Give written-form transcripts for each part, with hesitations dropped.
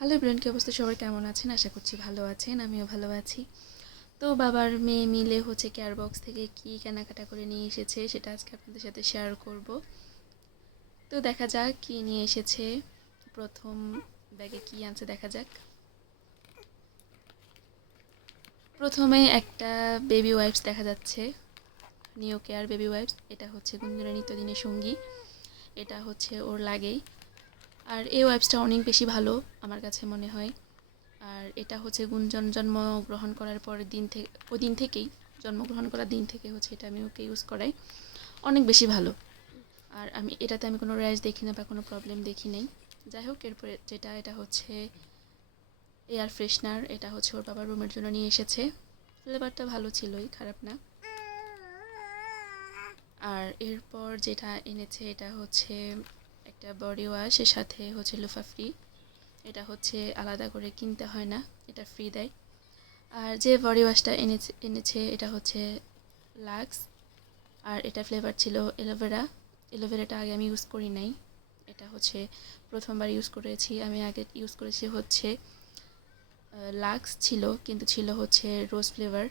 Hello everyone, কি অবস্থা? সবাই কেমন আছেন? আশা করছি ভালো আছেন। আমিও ভালো আছি। তো বাবার মেয়ে মিলে কেয়ার বক্স থেকে কি কেনাকাটা করে নিয়ে এসেছে সেটা আজকে আপনাদের সাথে শেয়ার করব। তো দেখা যাক কি নিয়ে এসেছে। প্রথম ব্যাগে কি আনছে দেখা যাক। প্রথমে একটা বেবি ওয়াইপস দেখা যাচ্ছে, নিও কেয়ার বেবি ওয়াইপস। এটা গুঞ্জনের নিত্যদিনের সঙ্গী, এটা ওর লাগেই। আর এই ওয়াইপসটা অনেক বেশি ভালো আমার কাছে মনে হয়। আর এটা গুঞ্জন জন্মগ্রহণ করার পরের দিন থেকে, ওই দিন থেকেই, জন্মগ্রহণ করার দিন থেকে এটা আমি ওকে ইউজ করাই, অনেক বেশি ভালো। আর এটাতে আমি কোনো র্যাশ দেখি না বা কোনো প্রবলেম দেখি নাই। যাই হোক, এরপরে এটা এয়ার ফ্রেশনার। এটা ওর বাবার রুমের জন্য নিয়ে এসেছে। ফ্লেভারটা ভালো ছিলই, খারাপ না। আর এরপর যেটা এনেছে এটা একটা বডি ওয়াশ, এর সাথে লোফা ফ্রি। এটা আলাদা করে কিনতে হয় না, এটা ফ্রি দেয়। আর যে বডি ওয়াশটা এনেছে এটা লাক্স। আর এটা ফ্লেভার ছিল অ্যালোভেরা। অ্যালোভেরাটা আগে আমি ইউজ করি নাই, এটা প্রথমবার ইউজ করেছি। আমি আগে ইউজ করেছি লাক্স ছিল, কিন্তু ছিল রোজ ফ্লেভার।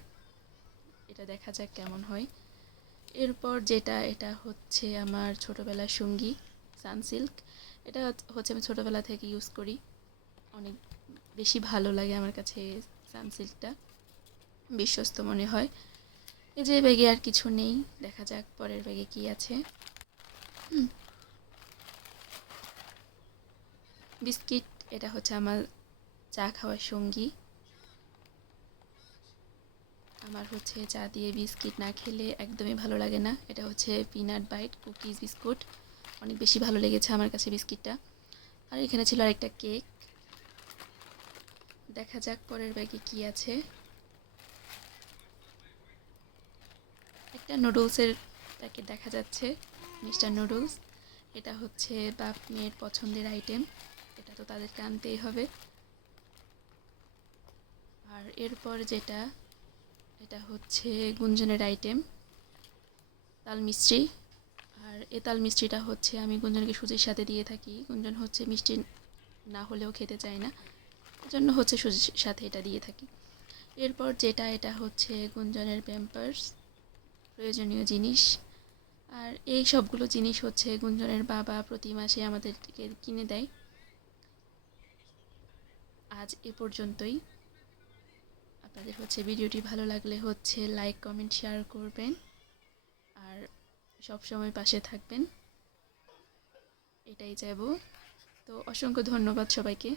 এটা দেখা যাক কেমন হয়। এরপর এটা আমার ছোটোবেলার সঙ্গী, সানসিল্ক। এটা আমি ছোটোবেলা থেকে ইউজ করি, অনেক বেশি ভালো লাগে আমার কাছে সানসিল্কটা, বিশ্বস্ত মনে হয়। এই যে ব্যাগে আর কিছু নেই, দেখা যাক পরের ব্যাগে কি আছে। বিস্কিট, এটা আমার চা খাওয়ার সঙ্গী। আমার চা দিয়ে বিস্কিট না খেলে একদমই ভালো লাগে না। এটা পিনাট বাইট কুকিজ বিস্কুট, অনেক বেশি ভালো লেগেছে আমার কাছে বিস্কিটটা। আর এখানে ছিল আরেকটা কেক। দেখা যাক পরের ব্যাগে কি আছে। একটা নুডলসের প্যাকেট দেখা যাচ্ছে, মিস্টার নুডলস। এটা বাপ মেয়ের পছন্দের আইটেম, এটা তো তাদেরকে আনতেই হবে। আর এরপর এটা গুঞ্জনের আইটেম, তাল মিষ্টি। আর এ তাল মিষ্টিটা আমি গুঞ্জনকে সুজির সাথে দিয়ে থাকি। গুঞ্জন মিষ্টি না হলেও খেতে চায় না, এজন্য সুজির সাথে এটা দিয়ে থাকি। এরপর এটা গুঞ্জনের প্যাম্পার্স, প্রয়োজনীয় জিনিস। আর এই সবগুলো জিনিস গুঞ্জনের বাবা প্রতি মাসে আমাদেরকে কিনে দেয়। আজ এ পর্যন্তই। আপনাদের ভিডিওটি ভালো লাগলে লাইক কমেন্ট শেয়ার করবেন, আর সব সময় পাশে থাকবেন, এটাই চাইবো। তো অসংখ্য ধন্যবাদ সবাইকে।